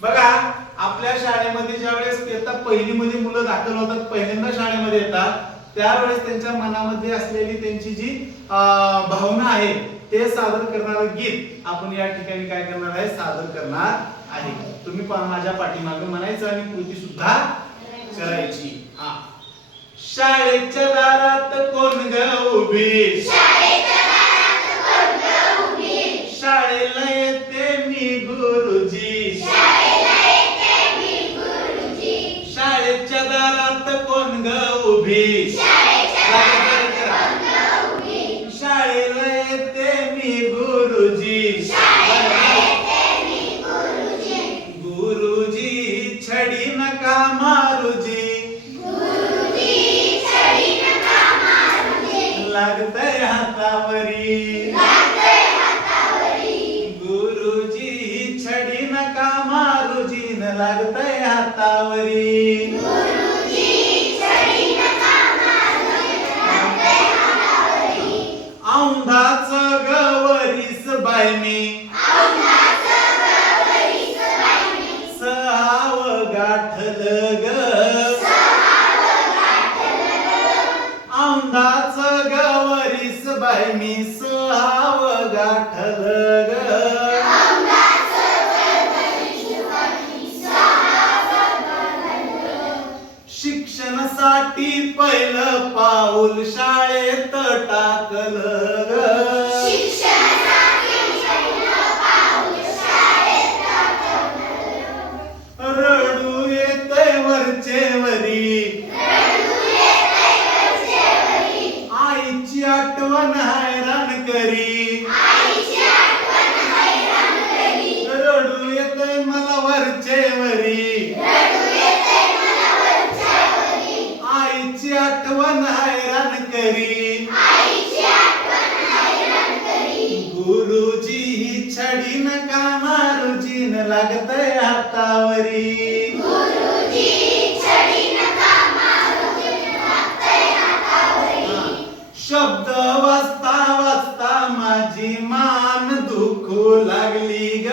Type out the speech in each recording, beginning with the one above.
बघा आपल्या शाळेमध्ये ज्यावेळेस इयत्ता पहिली मध्ये मुलं दाखल होतात, पहिल्यांदा शाळेमध्ये येतात, त्यावेळेस त्यांच्या मनामध्ये असलेली त्यांची जी भावना आहे ते सादर करणारं गीत आपण या ठिकाणी काय करणार आहे, सादर करणार आहे. तुम्ही माझ्या पाठीमागे म्हणायचं आणि कृती सुद्धा करायची. हा. शाळेच्या दारात कोण ग उभी, शाळेला येते मी गुरुजी, शाळेच्या दारात कोण ग उभी, शाळेला येते मी गुरुजी, गुरुजी छडी नका मारुजी, लागतय हातावरी, गुरुजी छडी नका मारुजी न लागतय हातावरी, औंधाच गवरीस बाय मी, सहाव गाठल ग, औंधाच गवरीस बाय मी, सहाव गाठल ग, शिक्षणासाठी पहिलं पाऊल शाळेत टाकल ग, रडू येतय वरचे वरी, आईची आठवण हैराण करी, रडू येतय मला वरचे वरी, आईची आठवण हैराण करी, गुरुजी छडी नका मारुजी न लागतय हातावरी, शब्द वाचता वाचता माझी मान दुखू लागली ग,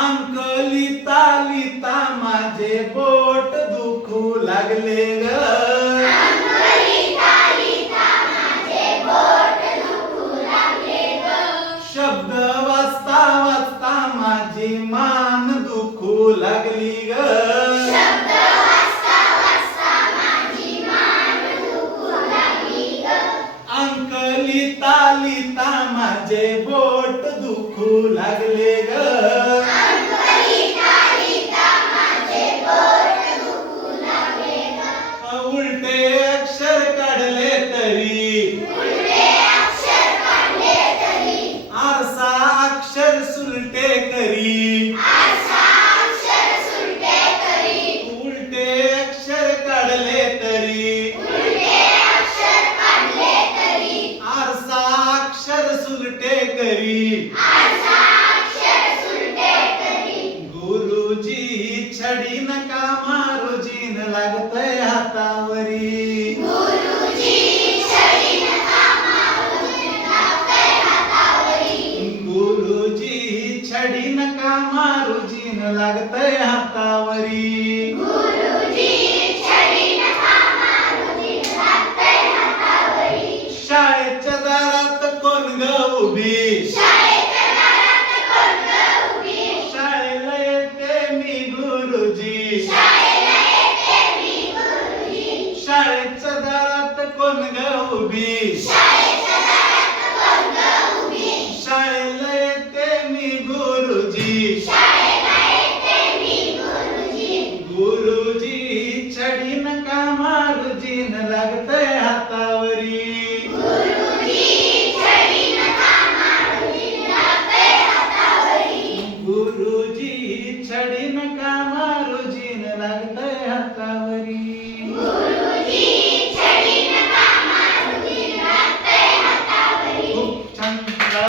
अंक लिहिता लिहिता माझे बोट दुखू लागले ग, शब्द वाचता वाचता माझी मान दुखू लागली ग, अंक लिहिता लिहिता माझे बोट दुखू लागले ग, उलटे अक्षर काढले तरी, आरसा अक्षर सुलटे करी, उलटे अक्षर काढले तरी, आरसा अक्षर सुलटे करी, गुरुजी छडी नका मारुजी न लागतय हातावरी, गुरुजी छडी नका मारुजी न लागतय हातावरी, शाळेच्या दारात कोण ग उभी, शाळेला येते मी गुरुजी, शाळेच्या दारात कोण ग उभी, शाळेला येते मी गुरुजी, गुरुजी छडी नका मारुजी न लागतय हातावरी, गुरुजी छडी नका